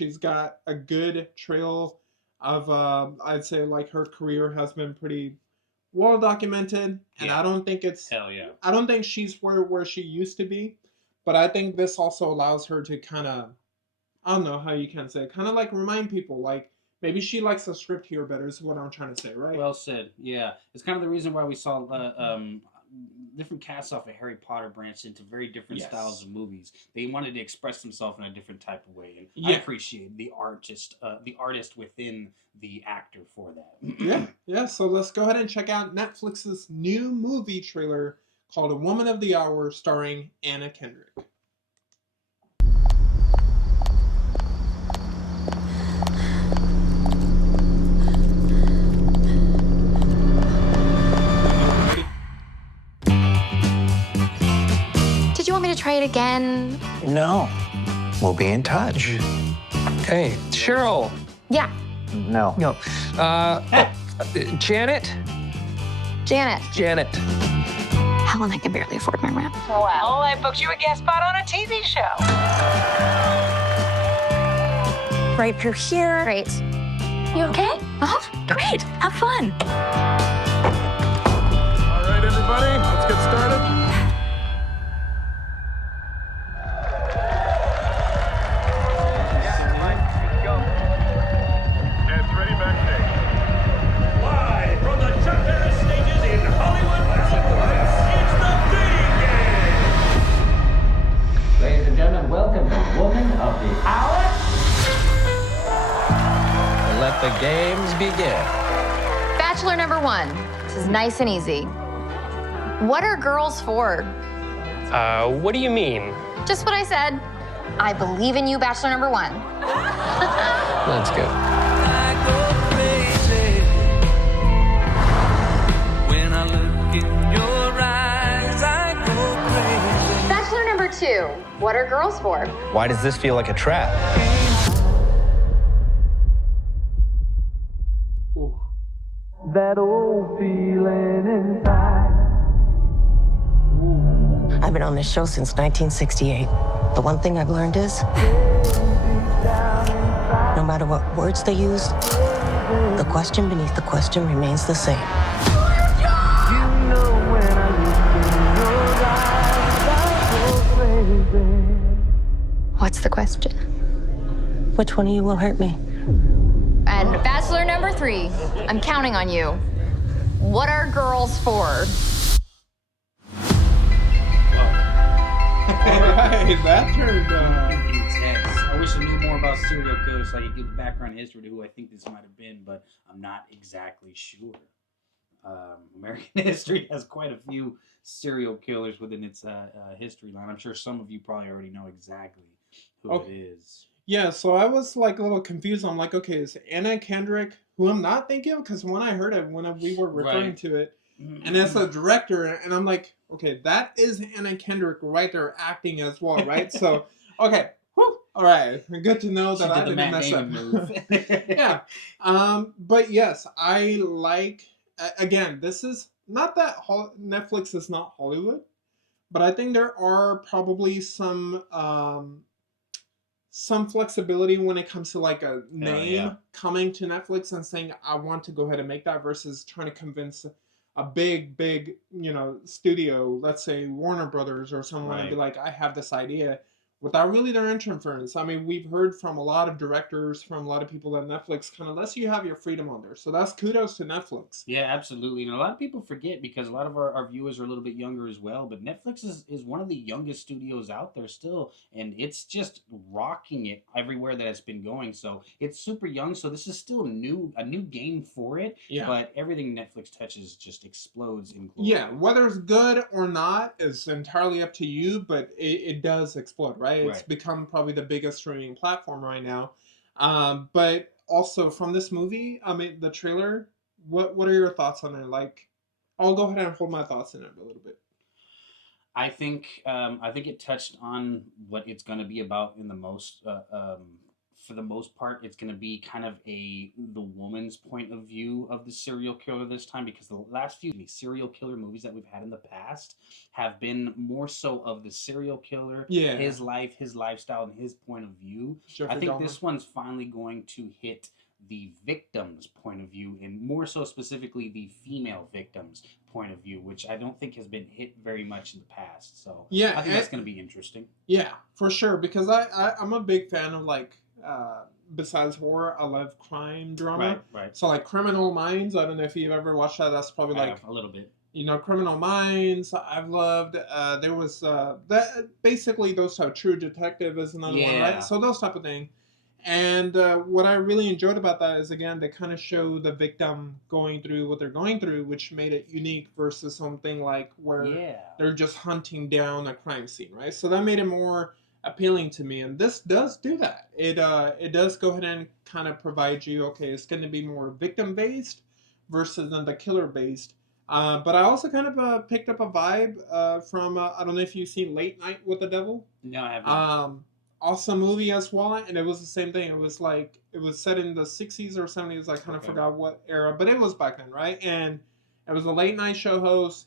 She's got a good trail of, I'd say, like, her career has been pretty well documented, and Yeah. Hell yeah. I don't think she's where she used to be, but I think this also allows her to kind of, I don't know how you can say, kind of like remind people, like maybe she likes the script here better. Is what I'm trying to say, right? Well said. Yeah, it's kind of the reason why we saw different casts off of Harry Potter branched into very different styles Yes. of movies. They wanted to express themselves in a different type of way, and I Yeah. appreciate the artist within the actor for that. Yeah, yeah. So let's go ahead and check out Netflix's new movie trailer called "A Woman of the Hour," starring Anna Kendrick. Did you want me to try it again? No. We'll be in touch. Hey, Cheryl. Yeah, No. No. Janet? Janet. Janet. Helen, I can barely afford my rent. Well, I booked you a guest spot on a TV show. Right through here. Great. You okay? Uh-huh. Great. Have fun. All right, everybody, let's get started. It's ready backstage. Live from the Chuck stages in Hollywood, it's the Big Game! Ladies and gentlemen, welcome to Woman of the Hour. Let the games begin. Bachelor number 1. This is nice and easy. What are girls for? What do you mean? Just what I said. I believe in you, Bachelor number 1. Let's go. I go crazy when I look in your eyes. I go crazy. Bachelor number 2. What are girls for? Why does this feel like a trap? Ooh. That old feeling inside. I've been on this show since 1968. The one thing I've learned is no matter what words they use, the question beneath the question remains the same. You know when I look in your eyes, I go crazy. What's the question? Which one of you will hurt me? And Bachelor number 3. I'm counting on you. What are girls for? Alright, that turned Intense. I wish I knew more about serial killers so I could give the background history to who I think this might have been, but I'm not exactly sure. American history has quite a few serial killers within its history line. I'm sure some of you probably already know exactly who it is. Yeah, so I was like a little confused. I'm like, okay, is Anna Kendrick, who I'm not thinking of, because when I heard it, when we were referring Right. to it, and it's a director, and I'm like, okay, that is Anna Kendrick right there acting as well, right? So, okay, whew, all right, good to know She that I did the didn't Matt mess Damon up. move. Yeah, but yes, I like. Again, this is not that Netflix is not Hollywood, but I think there are probably some flexibility when it comes to like a name yeah. coming to Netflix and saying I want to go ahead and make that versus trying to convince a big studio, let's say Warner Brothers or someone, and be like, I have this idea, without really their interference. I mean, we've heard from a lot of directors, from a lot of people, that Netflix kind of lets you have your freedom on there. So that's kudos to Netflix. Yeah, absolutely. And a lot of people forget because a lot of our viewers are a little bit younger as well. But Netflix is one of the youngest studios out there still. And it's just rocking it everywhere that it's been going. So it's super young. So this is still a new game for it. Yeah. But everything Netflix touches just explodes in glory. Yeah, whether it's good or not is entirely up to you, but it does explode, right? It's Right. become probably the biggest streaming platform right now. But also from this movie, I mean, the trailer, what are your thoughts on it? Like, I'll go ahead and hold my thoughts in it a little bit. I think it touched on what it's going to be about in the most for the most part, it's going to be kind of the woman's point of view of the serial killer this time, because the last few serial killer movies that we've had in the past have been more so of the serial killer, his life, his lifestyle, and his point of view. I think this one's finally going to hit the victim's point of view, and more so specifically the female victim's point of view, which I don't think has been hit very much in the past. So I think that's going to be interesting. Yeah, for sure, because I'm a big fan of, like, besides horror, I love crime drama. Right. So, like, Criminal Minds, I don't know if you've ever watched that. That's probably like a little bit. You know, Criminal Minds, I've loved. There was that basically those type. True Detective is another one, right? So those type of thing. And what I really enjoyed about that is, again, they kind of show the victim going through what they're going through, which made it unique versus something like where they're just hunting down a crime scene, right? So that made it more appealing to me, and this does do that. It does go ahead and kind of provide you, okay, it's going to be more victim based versus than the killer based. But I also kind of picked up a vibe from I don't know if you've seen Late Night with the Devil. No, I haven't. Awesome movie as well, and it was the same thing. It was like, it was set in the 60s or 70s. I kind of forgot what era, but it was back then, right? And it was a late night show host,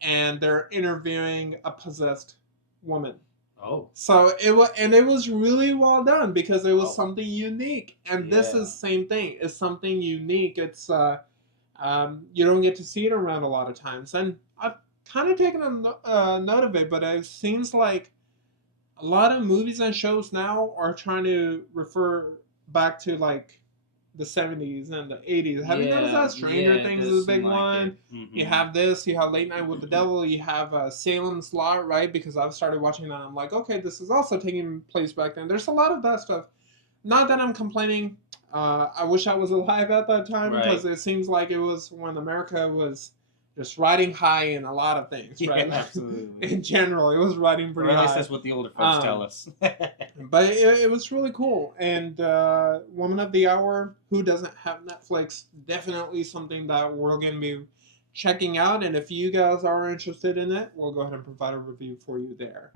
and they're interviewing a possessed woman. Oh. So it was really well done because it was something unique. And this is the same thing. It's something unique. It's you don't get to see it around a lot of times. And I've kind of taken a note of it, but it seems like a lot of movies and shows now are trying to refer back to, like, the 70s and the 80s. Have you noticed that? Stranger Things is a big one. You have this. You have Late Night with the Devil. You have Salem's Lot, right? Because I've started watching that. I'm like, okay, this is also taking place back then. There's a lot of that stuff. Not that I'm complaining. I wish I was alive at that time because it seems like it was when America was just riding high in a lot of things, right? Absolutely. In general, it was riding pretty high. Or at least that's what the older folks tell us. But it was really cool. And Woman of the Hour, who doesn't have Netflix, definitely something that we're going to be checking out. And if you guys are interested in it, we'll go ahead and provide a review for you there.